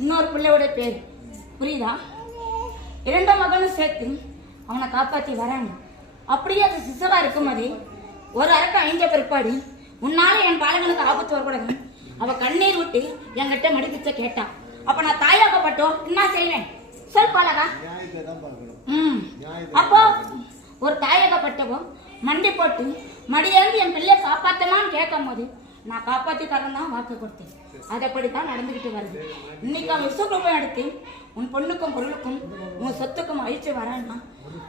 இன்னொரு பிள்ளையோட பேர். புரியுதா? 2 மகனும் சேர்த்து அவனை காப்பாற்றி வராங்க. அப்படியே அது சிசவா இருக்கும்போது ஒரு அரக்க அழிஞ்ச பிற்பாடு உன்னால என் பாலங்களுக்கு ஆபத்து வரக்கூடாது அவ கண்ணீர் விட்டு என்கிட்ட மடிப்பிச்ச கேட்டா. அப்ப நான் தாயாக்கப்பட்டோம் என்ன செய்வேன் சொல் பாலகா? அப்போ ஒரு தாயகப்பட்டவோ மண்டி போட்டு மடியிலிருந்து என் பிள்ளைய காப்பாத்தமான்னு கேட்கும் போது நான் காப்பாற்றி தரேன் தான் வாக்கு கொடுத்தேன். அதைப்படித்தான் நடந்துகிட்டு வருது. இன்னைக்கு அவன் விசுவரூபம் எடுத்து உன் பொண்ணுக்கும் பொருளுக்கும் உன் சொத்துக்கும் அழிச்சு வரேன்னா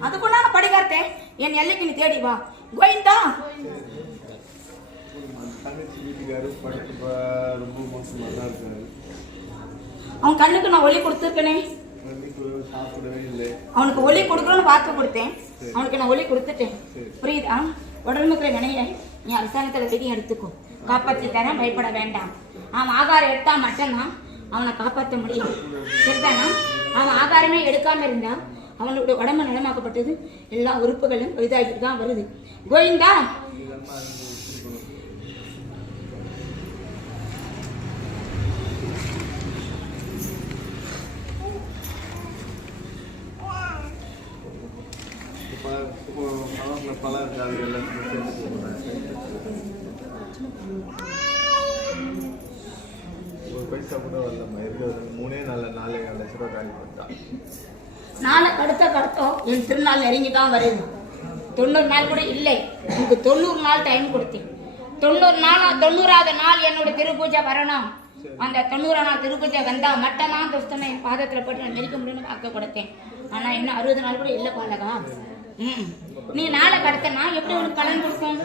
அதுக்குன்னா நான் படிக்கார்த்தேன். என் எல்லைக்கு நீ தேடி வா கோயிந்தா. அவன் கண்ணுக்கு நான் ஒளி கொடுத்துருக்கனே. அவனுக்கு ஒளி கொடுக்கணும்னு வாக்கு கொடுத்தேன். அவனுக்கு நான் ஒளி கொடுத்துட்டேன். புரியுதா? உடம்புக்குற வினைய நீ அரசாங்கத்தில் விதி எடுத்துக்கோ. காப்பாற்றி தரேன், பயப்பட வேண்டாம். அவன் ஆகாரம் எடுத்தா மட்டும்தான் அவனை காப்பாற்ற முடியும். சரிதானா? அவன் ஆகாரமே எடுக்காம இருந்தா அவனுடைய உடம்பு நலமாக்கப்பட்டது எல்லா உறுப்புகளும் இதாகிட்டு தான் வருது. கோவிந்தா நாளைக்கு அடுத்த கருத்தம் என் திருநாள் நெருங்கிதான் வருது. 90 நாள் கூட இல்லை. எனக்கு 90 நாள் டைம் கொடுத்தேன். 90வது நாள் என்னோட திருப்பூஜை வரணும். அந்த 90 நாள் திருப்பூஜை வந்தா மட்டும்தான் துஷ்டனை என் பாதத்துல போட்டு நான் நெருக்க முடியும்னு வாக்கு கொடுத்தேன். ஆனா இன்னும் 60 நாள் கூட இல்லை பாலகா. நீ நாளை கடத்தனா எப்படி உனக்கு பலன் கொடுக்கும்?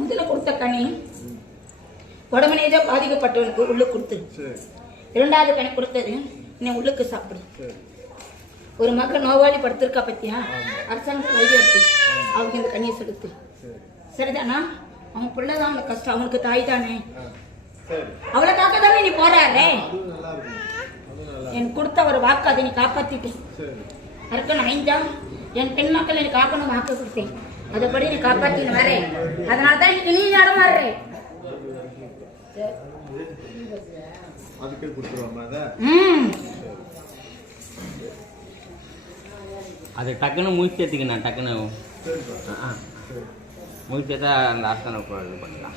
முதல்ல கொடுத்த கனி உடம்புனேதோ பாதிக்கப்பட்டவனுக்கு உள்ள கொடுத்து, 2வது கனி கொடுத்தது நீ உள்ளுக்கு சாப்பிடு. ஒரு மக்கள் நோவாளி படுத்திருக்கா பத்தியா? அரசாங்கத்தில் வைத்தியம் எடுத்து அவனுக்கு இந்த கனியை செலுத்து. சரிதானா? அவன் பிள்ளைதான் அவனுக்கு கஷ்டம். அவனுக்கு தாய் தானே. அவளுக்காக தானே நீ போறாரே. என் கொடுத்த ஒரு வாக்கு அதை நீ காப்பாத்திட்டேன். அரக்கன் அழிஞ்சா என் பெண் மக்கள் நீ காக்கணும் வாக்கு கொடுத்தேன். அதைப்படி நீ காப்பாத்தின்னு வரேன். அதனால தான் இன்னைக்கு நீ நடமாடுறே. அது டக்குன்னு முடிச்சதுக்கு நான் டக்குன்னு முடிச்சதா அந்த ஆஸ்தான இது பண்ணலாம்.